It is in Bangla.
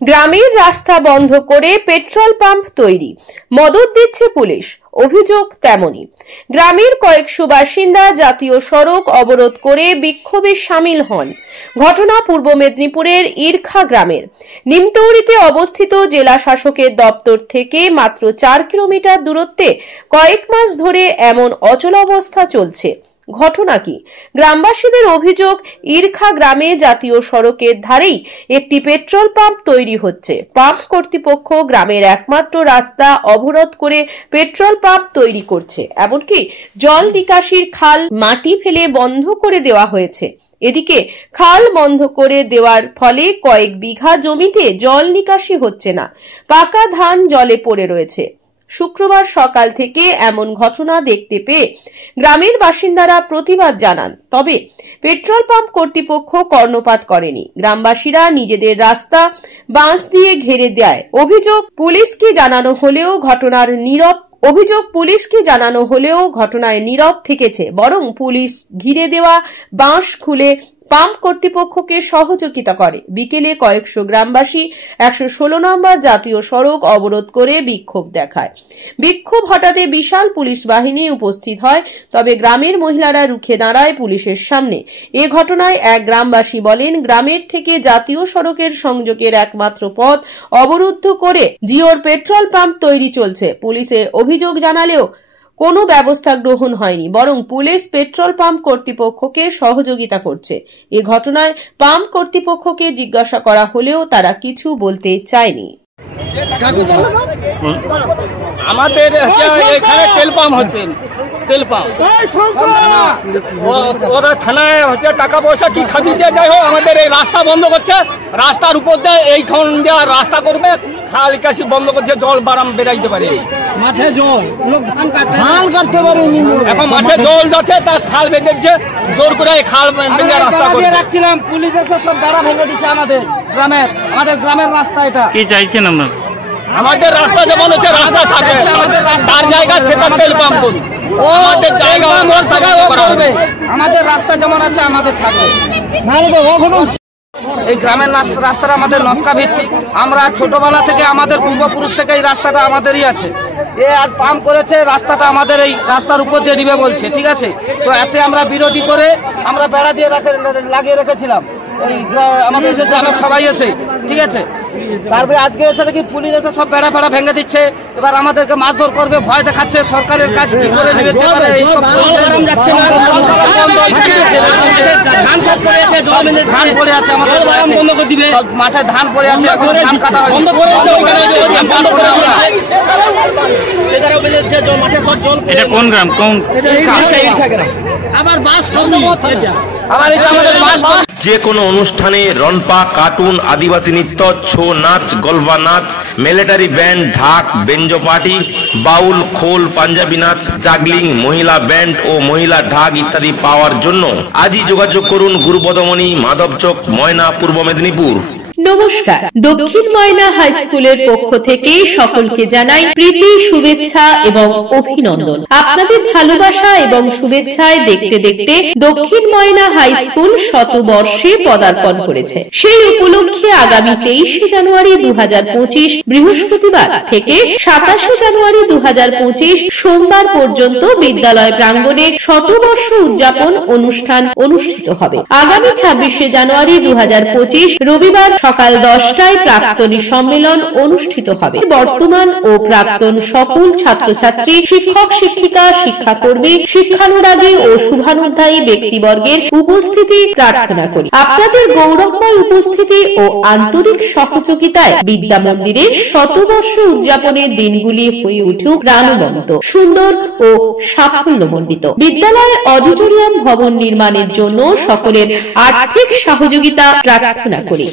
গ্রামের রাস্তা বন্ধ করে পেট্রোল পাম্প তৈরি, মদত দিচ্ছে পুলিশ, অভিযোগ তেমনই। গ্রামের কয়েকশো বাসিন্দা জাতীয় সড়ক অবরোধ করে বিক্ষোভে সামিল হন। ঘটনা পূর্ব মেদিনীপুরের ইরখা গ্রামের। নিমতৌড়িতে অবস্থিত জেলা শাসকের দপ্তর থেকে মাত্র 4 কিলোমিটার দূরত্বে কয়েক মাস ধরে এমন অচলাবস্থা চলছে। ঘটনা কি? গ্রামবাসীদের অভিযোগ, ইরখা গ্রামে জাতীয় সড়কের ধারেই একটি পেট্রোল পাম্প তৈরি হচ্ছে। পাম্প কর্তৃপক্ষ গ্রামের একমাত্র রাস্তা অবরোধ করে পেট্রোল পাম্প তৈরি করছে, এমনকি জল নিকাশির খাল মাটি ফেলে বন্ধ করে দেওয়া হয়েছে। এদিকে খাল বন্ধ করে দেওয়ার ফলে কয়েক বিঘা জমিতে জল নিকাশি হচ্ছে না, পাকা ধান জলে পড়ে রয়েছে। শুক্রবার সকাল থেকে এমন ঘটনা দেখতে পেয়ে গ্রামের বাসিন্দারা প্রতিবাদ জানান, তবে পেট্রোল পাম্প কর্তৃপক্ষ কর্ণপাত করেনি। গ্রামবাসীরা নিজেদের রাস্তা বাঁশ দিয়ে ঘিরে দেয়। অভিযোগ পুলিশকে জানানো হলেও ঘটনায় নীরব থেকেছে, বরং পুলিশ ঘিরে দেওয়া বাঁশ খুলে পাম্প কর্তৃপক্ষকে সহযোগিতা করে। বিকেলে কয়েকশো গ্রামবাসী 116 নম্বর জাতীয় সড়ক অবরোধ করে বিক্ষোভ দেখায়। বিক্ষোভ হটাতে বিশাল পুলিশ বাহিনী উপস্থিত হয়, তবে গ্রামের মহিলারা রুখে দাঁড়ায় পুলিশের সামনে। এ ঘটনায় এক গ্রামবাসী বলেন, গ্রামের থেকে জাতীয় সড়কের সংযোগের একমাত্র পথ অবরুদ্ধ করে জিওর পেট্রোল পাম্প তৈরি চলছে। পুলিশে অভিযোগ জানালেও কোনো ব্যবস্থা গ্রহণ হয়নি, বরং পুলিশ পেট্রোল পাম্প কর্তৃপক্ষকে সহযোগিতা করছে। এ ঘটনায় পাম্প কর্তৃপক্ষকে জিজ্ঞাসা করা হলেও তারা কিছু বলতে চায়নি। আমাদের এখানে তেল পাম্প হচ্ছে, তেল পাম্প ওরা থানায় হচ্ছে টাকা পয়সা কি খাবি দিয়ে যাই হোক আমাদের এই রাস্তা বন্ধ করছে। রাস্তার উপর দিয়ে এইখান দিয়ে রাস্তা করবে, খাল কাশি বন্ধ করছে, জল বারাম বেরাইতে পারে, মাঠে জল খাল কাটতে পারে, এখন মাঠে জল যাচ্ছে তার খাল বেঁধে দিচ্ছে, জোর করে খাল বেঁধে রাস্তা করে রাখছিলাম। পুলিশ এসে সব দাঁড়া ভেঙে দিচ্ছে আমাদের গ্রামের রাস্তা। এটা কি চাইছেন আপনারা? আমাদের রাস্তা যেমন হচ্ছে রাস্তা থাকে, তার জায়গা সেটা তেল পাম্প করুন, আমাদের জায়গা করবে, আমাদের রাস্তা যেমন আছে আমাদের থাকবে। এই গ্রামের রাস্তাটা আমাদের নস্কা ভিত্তিক, আমরা ছোটবেলা থেকে আমাদের পূর্বপুরুষ থেকে এই রাস্তাটা আমাদেরই আছে। এ আর পাম্প করেছে, রাস্তাটা আমাদের এই রাস্তার উপর দিয়ে দিবে বলছে, ঠিক আছে। তো এতে আমরা বিরোধী করে আমরা বেড়া দিয়ে লাগিয়ে রেখেছিলাম এই আমাদের গ্রামের সবাই এসে, ঠিক আছে। তারপরে আজকে এসে দেখি পুলিশ এসে সব বেড়া ফেড়া ভেঙে দিচ্ছে, এবার আমাদেরকে মারধর করবে, ভয় দেখাচ্ছে। সরকারের কাজ কি করে নেবে এইসব যাচ্ছে না, ধান পড়ে আছে আমাদের, বন্ধ করে দিবে, মাঠে ধান পড়ে আছে, ধান কাটা বন্ধ করে এটা কোন গ্রাম? কোন আবার বাস আবার এটা আমাদের বাস। যে কোনো অনুষ্ঠানে রনপা, কার্টুন, আদিবাসী নৃত্য, ছৌ নাচ, গলফা নাচ, মিলিটারি ব্যান্ড, ঢাক, বেঞ্জো পার্টি, বাউল, খোল, পাঞ্জাবি নাচ, জাগলিং, মহিলা ব্যান্ড ও মহিলা ঢাক ইত্যাদি পাওয়ার জন্য আজই যোগাযোগ করুন গুরুপদমণি, মাধবচক, ময়না, পূর্ব মেদিনীপুর। নমস্কার, দক্ষিণ ময়না হাই স্কুলের পক্ষ থেকে সকলকে জানাই প্রীতি, শুভেচ্ছা এবং অভিনন্দন। আপনাদের ভালোবাসা এবং শুভেচ্ছায় দেখতে দেখতে দক্ষিণ ময়না হাই স্কুল শতবর্ষে পদার্পণ করেছে। সেই উপলক্ষে আগামী 23 জানুয়ারি 2025 বৃহস্পতিবার থেকে 27 জানুয়ারি 2025 সোমবার পর্যন্ত বিদ্যালয় প্রাঙ্গণে শতবর্ষ উদযাপন অনুষ্ঠান অনুষ্ঠিত হবে। আগামী 26 জানুয়ারি 2025 রবিবার সকাল 10টায় প্রাক্তনী সম্মেলন অনুষ্ঠিত হবে। বর্তমান ও প্রাক্তন সকল ছাত্রছাত্রী, শিক্ষক শিক্ষিকা, শিক্ষাকর্মী, শিক্ষানুরাগী ও শুভানুধ্যায়ী ব্যক্তিবর্গের উপস্থিতি প্রার্থনা করি। আপনাদের গৌরবময় উপস্থিতি ও আন্তরিক সহযোগিতায় বিদ্যা মন্দিরের শতবর্ষ উদযাপনের দিনগুলি হয়ে উঠুক প্রাণবন্ত, সুন্দর ও সাফল্যমণ্ডিত। বিদ্যালয়ের অডিটোরিয়াম ভবন নির্মাণের জন্য সকলের আর্থিক সহযোগিতা প্রার্থনা করি।